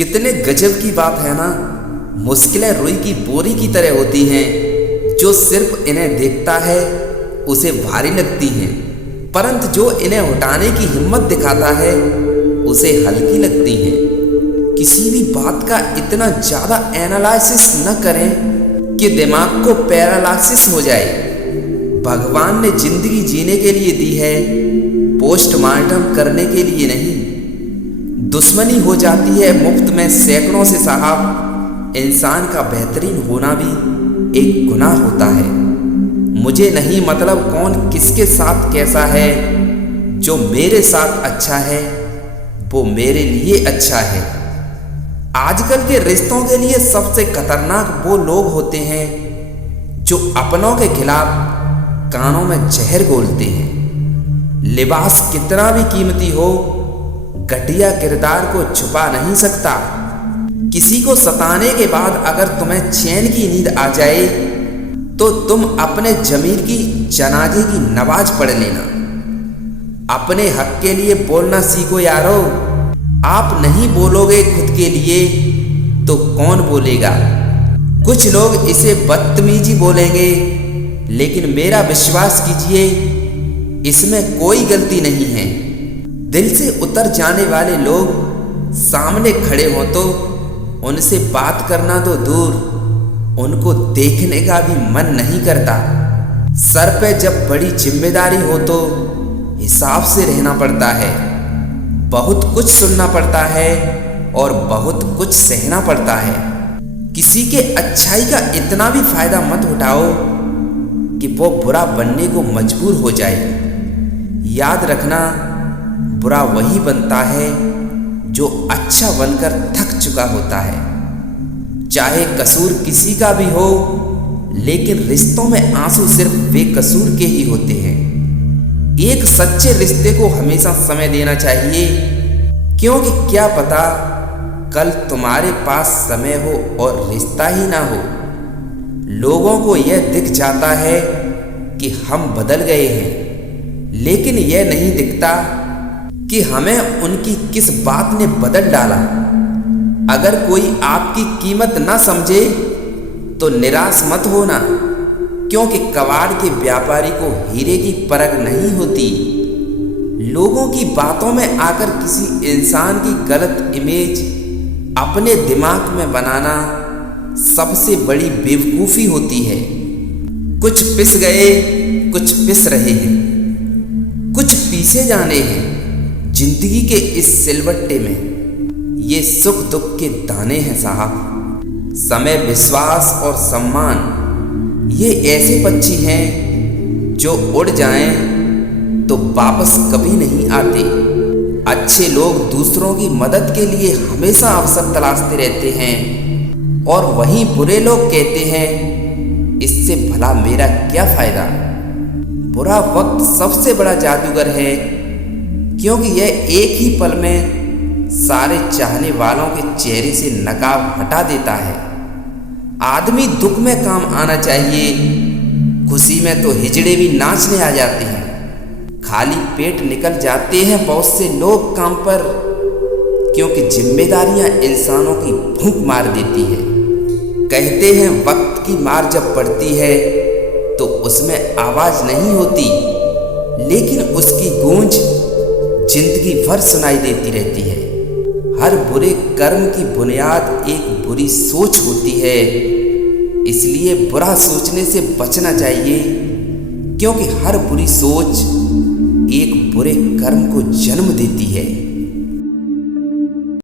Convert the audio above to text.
कितने गजब की बात है ना। मुश्किलें रुई की बोरी की तरह होती हैं, जो सिर्फ इन्हें देखता है उसे भारी लगती हैं, परंतु जो इन्हें उठाने की हिम्मत दिखाता है उसे हल्की लगती हैं। किसी भी बात का इतना ज़्यादा एनालिसिस न करें कि दिमाग को पैरालिसिस हो जाए। भगवान ने जिंदगी जीने के लिए दी है, पोस्टमार्टम करने के लिए नहीं। दुश्मनी हो जाती है मुफ्त में सैकड़ों से साहब। इंसान का बेहतरीन होना भी एक गुनाह होता है। मुझे नहीं मतलब कौन किसके साथ कैसा है, जो मेरे साथ अच्छा है वो मेरे लिए अच्छा है। आजकल के रिश्तों के लिए सबसे खतरनाक वो लोग होते हैं जो अपनों के खिलाफ कानों में जहर घोलते हैं। लिबास कितना भी कीमती हो, घटिया किरदार को छुपा नहीं सकता। किसी को सताने के बाद अगर तुम्हें चैन की नींद आ जाए तो तुम अपने जमीर की जनाजे की नमाज पढ़ लेना। अपने हक के लिए बोलना सीखो यारो। आप नहीं बोलोगे खुद के लिए तो कौन बोलेगा। कुछ लोग इसे बदतमीजी बोलेंगे, लेकिन मेरा विश्वास कीजिए इसमें कोई गलती नहीं है। दिल से उतर जाने वाले लोग सामने खड़े हों तो उनसे बात करना तो दूर, उनको देखने का भी मन नहीं करता। सर पे जब बड़ी जिम्मेदारी हो तो हिसाब से रहना पड़ता है। बहुत कुछ सुनना पड़ता है और बहुत कुछ सहना पड़ता है। किसी के अच्छाई का इतना भी फायदा मत उठाओ कि वो बुरा बनने को मजबूर हो जाए। याद रखना, बुरा वही बनता है जो अच्छा बनकर थक चुका होता है। चाहे कसूर किसी का भी हो, लेकिन रिश्तों में आंसू सिर्फ बेकसूर के ही होते हैं। एक सच्चे रिश्ते को हमेशा समय देना चाहिए, क्योंकि क्या पता कल तुम्हारे पास समय हो और रिश्ता ही ना हो। लोगों को यह दिख जाता है कि हम बदल गए हैं, लेकिन यह नहीं दिखता कि हमें उनकी किस बात ने बदल डाला। अगर कोई आपकी कीमत ना समझे तो निराश मत होना, क्योंकि कबाड़ के व्यापारी को हीरे की परख नहीं होती। लोगों की बातों में आकर किसी इंसान की गलत इमेज अपने दिमाग में बनाना सबसे बड़ी बेवकूफ़ी होती है। कुछ पिस गए, कुछ पिस रहे हैं, कुछ पीछे जाने हैं जिंदगी के इस सिलवट्टे में। ये सुख दुख के दाने हैं साहब। समय, विश्वास और सम्मान ये ऐसे पक्षी हैं जो उड़ जाएं तो वापस कभी नहीं आते। अच्छे लोग दूसरों की मदद के लिए हमेशा अवसर तलाशते रहते हैं, और वहीं बुरे लोग कहते हैं इससे भला मेरा क्या फ़ायदा। बुरा वक्त सबसे बड़ा जादूगर है, क्योंकि यह एक ही पल में सारे चाहने वालों के चेहरे से नकाब हटा देता है। आदमी दुख में काम आना चाहिए, खुशी में तो हिजड़े भी नाचने आ जाते हैं। खाली पेट निकल जाते हैं बहुत से लोग काम पर, क्योंकि जिम्मेदारियां इंसानों की भूख मार देती है। कहते हैं वक्त की मार जब पड़ती है तो उसमें आवाज़ नहीं होती, लेकिन उसकी गूंज जिंदगी भर सुनाई देती रहती है। हर बुरे कर्म की बुनियाद एक बुरी सोच होती है, इसलिए बुरा सोचने से बचना चाहिए, क्योंकि हर बुरी सोच एक बुरे कर्म को जन्म देती है।